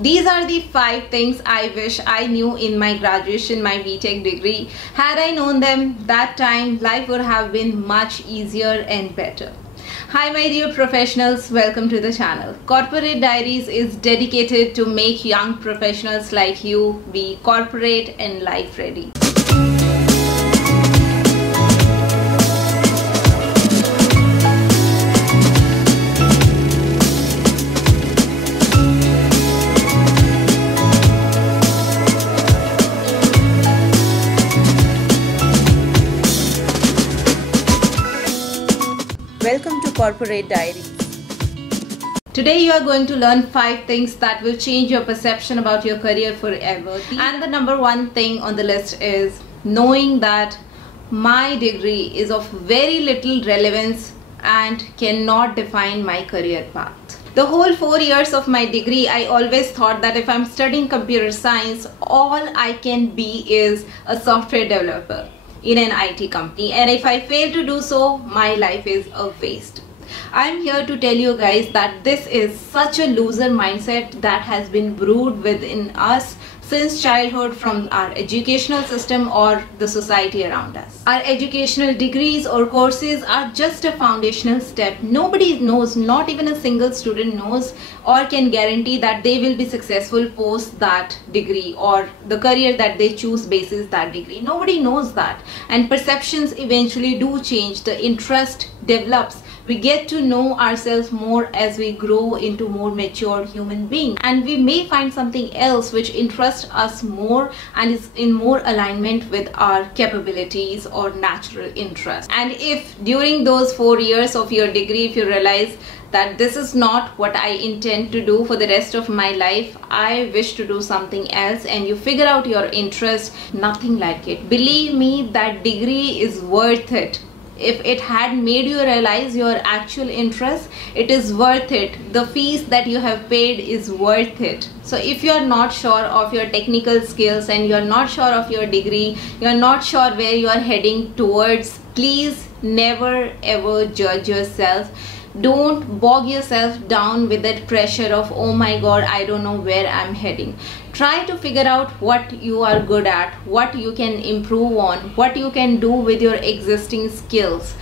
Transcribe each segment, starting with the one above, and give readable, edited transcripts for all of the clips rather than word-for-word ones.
These are the 5 things I wish I knew in my graduation, my Btech degree. Had I known them that time, life would have been much easier and better. Hi my dear professionals, welcome to the channel. Corporate Diaries is dedicated to make young professionals like you be corporate and life ready. Welcome to Corporate Diaries. Today you are going to learn 5 things that will change your perception about your career forever. And the number 1 thing on the list is knowing that my degree is of very little relevance and cannot define my career path. The whole 4 years of my degree, I always thought that if I'm studying computer science, all I can be is a software developer in an IT company, and if I fail to do so, my life is a waste. I'm here to tell you guys that this is such a loser mindset that has been brewed within us since childhood from our educational system or the society around us. Our educational degrees or courses are just a foundational step. Nobody knows, not even a single student knows or can guarantee that they will be successful post that degree or the career that they choose basis that degree. Nobody knows that, and perceptions eventually do change. The interest develops. We get to know ourselves more as we grow into more mature human beings, and we may find something else which interests us more and is in more alignment with our capabilities or natural interest. And if during those 4 years of your degree, if you realize that this is not what I intend to do for the rest of my life, I wish to do something else, and you figure out your interest, nothing like it. Believe me, that degree is worth it. If it had made you realize your actual interest, it is worth it. The fees that you have paid is worth it. So if you are not sure of your technical skills and you are not sure of your degree, you are not sure where you are heading towards, please never ever judge yourself. Don't bog yourself down with that pressure of, oh my god, I don't know where I'm heading. Try to figure out what you are good at, what you can improve on, what you can do with your existing skills.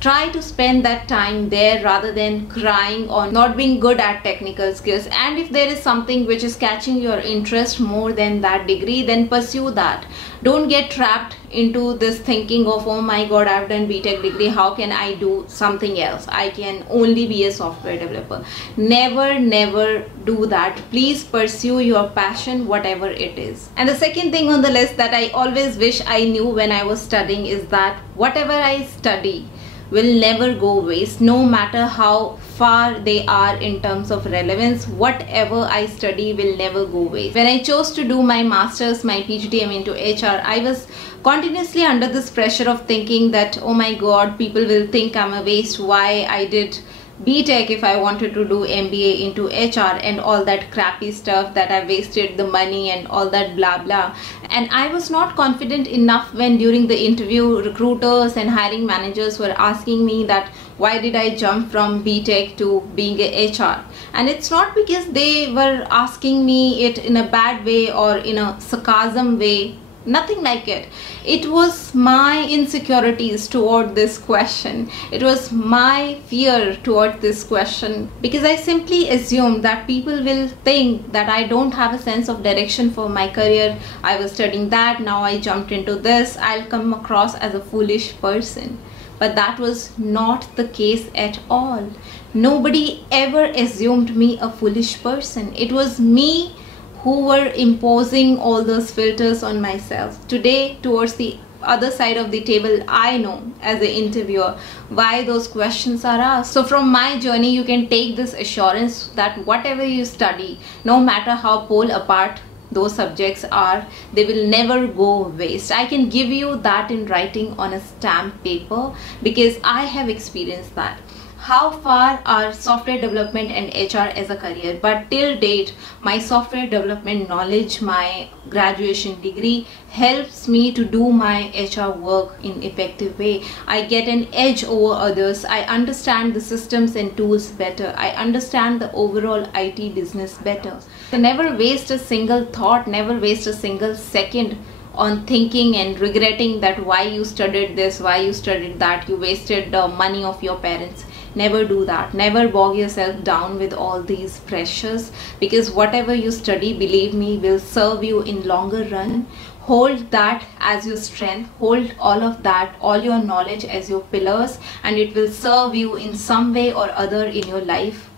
Try to spend that time there rather than crying on not being good at technical skills. And if there is something which is catching your interest more than that degree, then pursue that. Don't get trapped into this thinking of, oh my god, I've done Btech degree, how can I do something else? I can only be a software developer. Never do that. Please pursue your passion, whatever it is. And the second thing on the list that I always wish I knew when I was studying is that whatever I study will never go waste, no matter how far they are in terms of relevance. Whatever I study will never go waste. When I chose to do my masters, my PhD into HR, I was continuously under this pressure of thinking that, oh my god, people will think I'm a waste. Why I did Btech if I wanted to do MBA into HR and all that crappy stuff, that I wasted the money and all that blah blah. And I was not confident enough when during the interview recruiters and hiring managers were asking me that why did I jump from Btech to being a HR. And it's not because they were asking me it in a bad way or in a sarcasm way. Nothing like it. It was my insecurities toward this question. It was my fear toward this question, because I simply assumed that people will think that I don't have a sense of direction for my career. I was studying that, now I jumped into this. I'll come across as a foolish person. But that was not the case at all. Nobody ever assumed me a foolish person. It was me who were imposing all those filters on myself. Today, towards the other side of the table, I know as an interviewer why those questions are asked. So from my journey, you can take this assurance that whatever you study, no matter how pole apart those subjects are, they will never go waste. I can give you that in writing on a stamp paper, because I have experienced that. How far are software development and HR as a career? But till date, my software development knowledge, my graduation degree helps me to do my HR work in effective way. I get an edge over others. I understand the systems and tools better. I understand the overall IT business better. So never waste a single thought, never waste a single second on thinking and regretting that why you studied this, why you studied that, you wasted the money of your parents. Never do that. Never bog yourself down with all these pressures, because whatever you study, believe me, will serve you in longer run. Hold that as your strength, hold all of that, all your knowledge as your pillars, and it will serve you in some way or other in your life.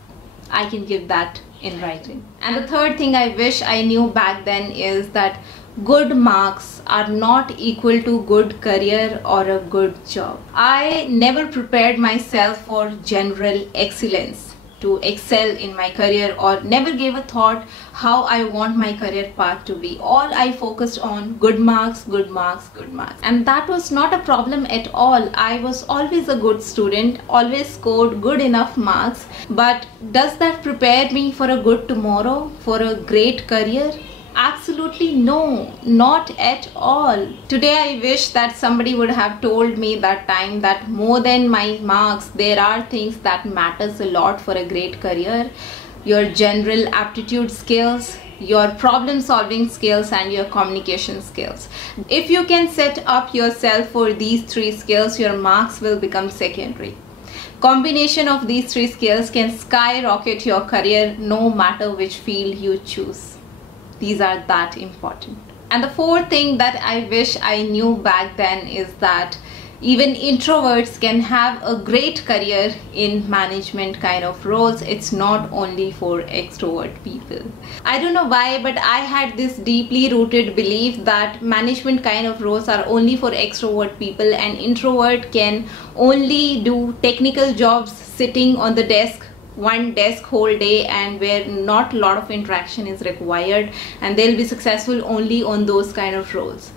I can give that in writing. And the third thing I wish I knew back then is that good marks are not equal to good career or a good job. I never prepared myself for general excellence, to excel in my career, or never gave a thought how I want my career path to be. All I focused on good marks, good marks, good marks. And that was not a problem at all. I was always a good student, always scored good enough marks. But does that prepare me for a good tomorrow, for a great career? Absolutely no, not at all. Today I wish that somebody would have told me that time that more than my marks, there are things that matters a lot for a great career. Your general aptitude skills, your problem solving skills, and your communication skills. If you can set up yourself for these three skills, your marks will become secondary. Combination of these three skills can skyrocket your career no matter which field you choose. These are that important. And the fourth thing that I wish I knew back then is that even introverts can have a great career in management kind of roles. It's not only for extrovert people. I don't know why, but I had this deeply rooted belief that management kind of roles are only for extrovert people, and introvert can only do technical jobs sitting on the desk, one desk whole day, and where not a lot of interaction is required, and they'll be successful only on those kind of roles.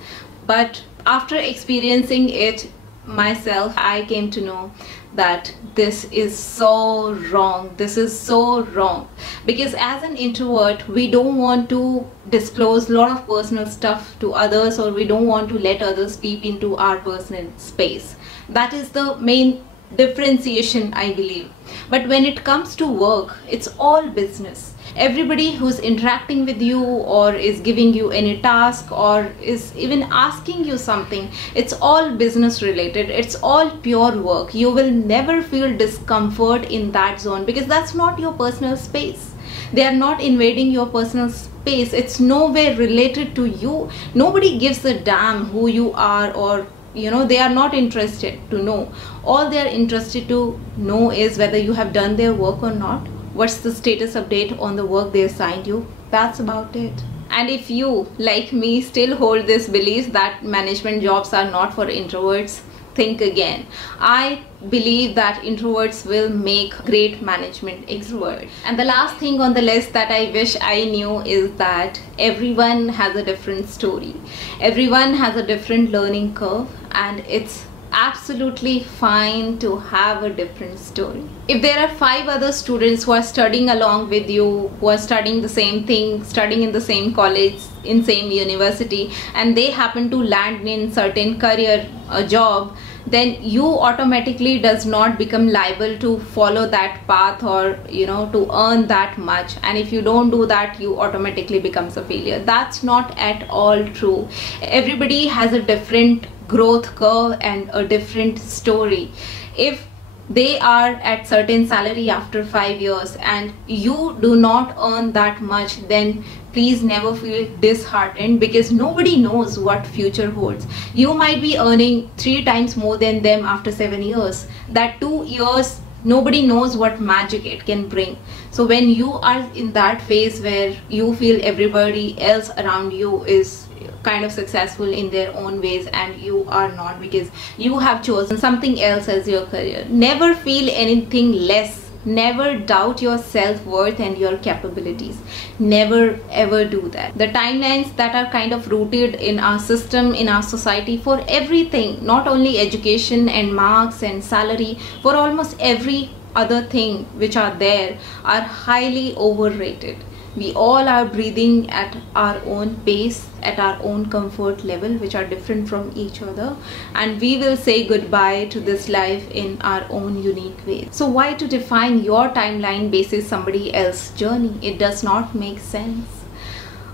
But after experiencing it myself, I came to know that this is so wrong. This is so wrong, because as an introvert, we don't want to disclose a lot of personal stuff to others, or we don't want to let others peep into our personal space. That is the main differentiation, I believe. But when it comes to work, it's all business. Everybody who's interacting with you or is giving you any task or is even asking you something, it's all business related. It's all pure work. You will never feel discomfort in that zone, because that's not your personal space. They are not invading your personal space. It's nowhere related to you. Nobody gives a damn who you are, or they are not interested to know. All they are interested to know is whether you have done their work or not, what's the status update on the work they assigned you. That's about it. And if you, like me, still hold this belief that management jobs are not for introverts, think again. I believe that introverts will make great management extroverts. And the last thing on the list that I wish I knew is that everyone has a different story. Everyone has a different learning curve, and it's absolutely fine to have a different story. If there are 5 other students who are studying along with you, who are studying the same thing, studying in the same college, in same university, and they happen to land in certain career, a job, then you automatically does not become liable to follow that path, or to earn that much. And if you don't do that, you automatically becomes a failure. That's not at all true. Everybody has a different growth curve and a different story. If they are at certain salary after 5 years and you do not earn that much, then please never feel disheartened, because nobody knows what future holds. You might be earning 3 times more than them after 7 years. That 2 years, nobody knows what magic it can bring. So when you are in that phase where you feel everybody else around you is kind of successful in their own ways and you are not, because you have chosen something else as your career, never feel anything less. Never doubt your self-worth and your capabilities. Never ever do that. The timelines that are kind of rooted in our system, in our society, for everything, not only education and marks and salary, for almost every other thing which are there, are highly overrated. We all are breathing at our own pace, at our own comfort level, which are different from each other, and we will say goodbye to this life in our own unique way. So why to define your timeline basis somebody else's journey? It does not make sense.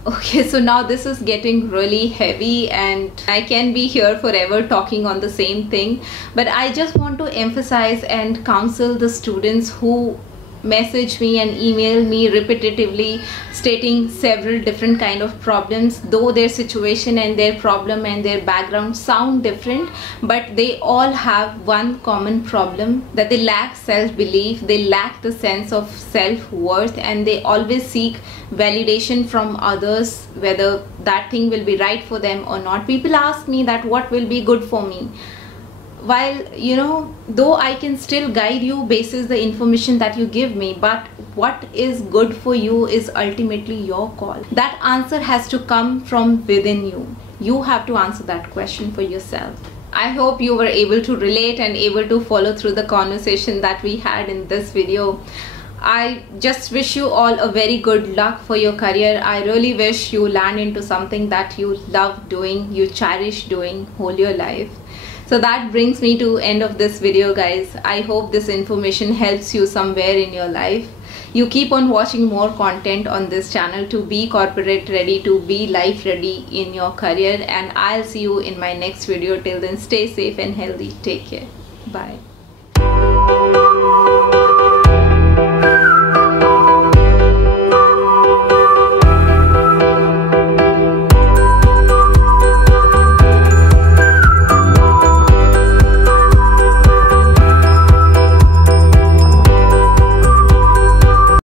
Okay, so now this is getting really heavy and I can be here forever talking on the same thing, but I just want to emphasize and counsel the students who message me and email me repetitively stating several different kind of problems, though their situation and their problem and their background sound different, but they all have one common problem, that they lack self-belief, they lack the sense of self-worth, and they always seek validation from others, whether that thing will be right for them or not. People ask me that what will be good for me, while though I can still guide you basis the information that you give me, but what is good for you is ultimately your call. That answer has to come from within you. You have to answer that question for yourself. I hope you were able to relate and able to follow through the conversation that we had in this video. I just wish you all a very good luck for your career. I really wish you land into something that you love doing, you cherish doing whole your life. So that brings me to end of this video, guys. I hope this information helps you somewhere in your life. You keep on watching more content on this channel to be corporate ready, to be life ready in your career, and I'll see you in my next video. Till then, stay safe and healthy. Take care. Bye.